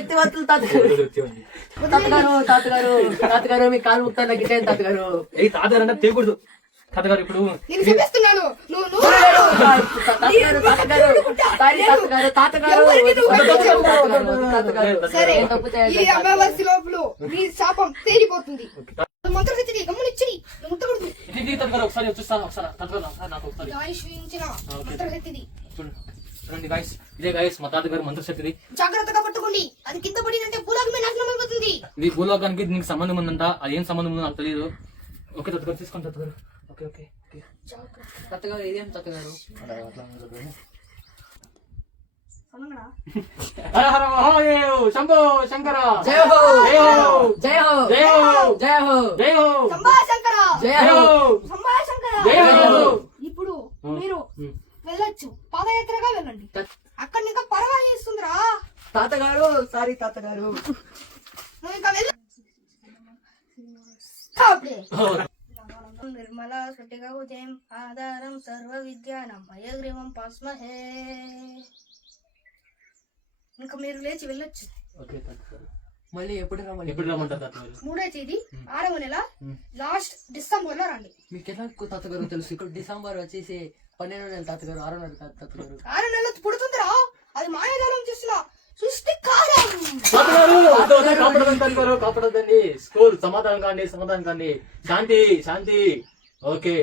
శక్తివంతులు తాతగారు మీ కాలు ముక్తాను నాకు ఇచ్చేయండి తాతగారు. ఏ తాతగారు అంటే తీయకూడదు తాతగారు. ఇప్పుడు అమావాస్య లోపల మీ శాపం తేలిపోతుంది. ఒకసారి చూస్తాను నాకు ఒకసారి ఇదే గాయస్ మా తాతగారు మంత్రశక్తిది. జాగ్రత్తగా పట్టుకోండి, అది కింద పడిందంటే భూలోకమే నాశనం అయిపోతుంది. ఇది భూలోకానికి నీకు సంబంధం ఉందంట, అది ఏం సంబంధం ఉందో నాకు తెలియదు. ఓకే తాతగారు తీసుకోండి తాతగారు. ఓకే ఓకే తాతగారు ఇదేం తాతగారు? హర హర మహాదేవ్ శంభో శంకర జయ హో జయ హో జయ హో జయ హో జయ హో శంభో శంకర జయ హో శంభో శంకర జయ హో. ఇప్పుడు మీరు వెళ్ళొచ్చు, పాదయాత్రగా వెళ్ళండి. అక్కడ ఇంకా పరవాహిస్తుందిరా తాతగారు. సారీ తాతగారు. నువ్వు ఇంకా వెళ్ళ నిర్మల శుద్ధిగా ఉదయం ఆధారం సర్వ విద్యానం అయగ్రీవం పస్మహే. ఇంకా మీరు లేచి వెళ్ళొచ్చు. మళ్ళీ ఎప్పుడు రమ్మని? ఎప్పుడు రమ్మంటారు తాతగారు? 3వ తేదీ 6వ నెల లాస్ట్ డిసెంబర్ లో రండి. మీకు ఎలా తాతగారు తెలుసు? ఇక్కడ డిసెంబర్ వచ్చేసి 12వ నెల తాతగారు, 6వ నెల తాతగారు. 6వ నెల పుడుతుందిరా, అది మాయాజాలం చేస్తున్నా సృష్టికారం. కాపాడదండి. స్కూల్ సమాధానం కాండి. శాంతి శాంతి. Okay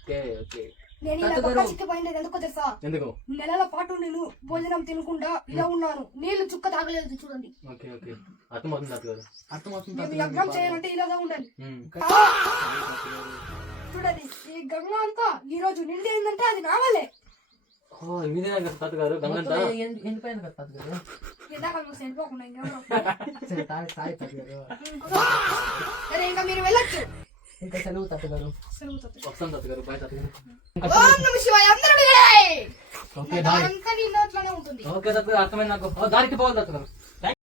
okay okay. నేను ఇలా పక్క చిక్కిపోయింది ఎందుకో తెలుసా? ఎందుకు? నెలల పాటు నేను భోజనం తినకుండా ఇలా ఉన్నాను, నీళ్లు చుక్క తాగలేదు చూడండి. ఓకే ఓకే అర్థమవుతుంది తాతగారు. మేము యజ్ఞం చేయాలంటే ఇలాగా ఉండాలి. చూడండి ఈ గంగ అంతా ఈ రోజు నిండి అయిందంటే అది నా వల్లే. మీదే తాతగారు గంగంతా ఎండిపోయింది కదా తాతగారు. సరే ఇంకా మీరు వెళ్ళొచ్చు. ఇంకా సెలవు తాతగారు. వస్తాను తాతగారు. బాయ్ తాతగారు. ఓం నమః శివాయ. అందరూ ఓకే బాయ్. అంతా నీ నోట్లోనే ఉంటుంది. ఓకే తాతగారు అర్థమైంది నాకు. దారికి పోవాలి తాతగారు.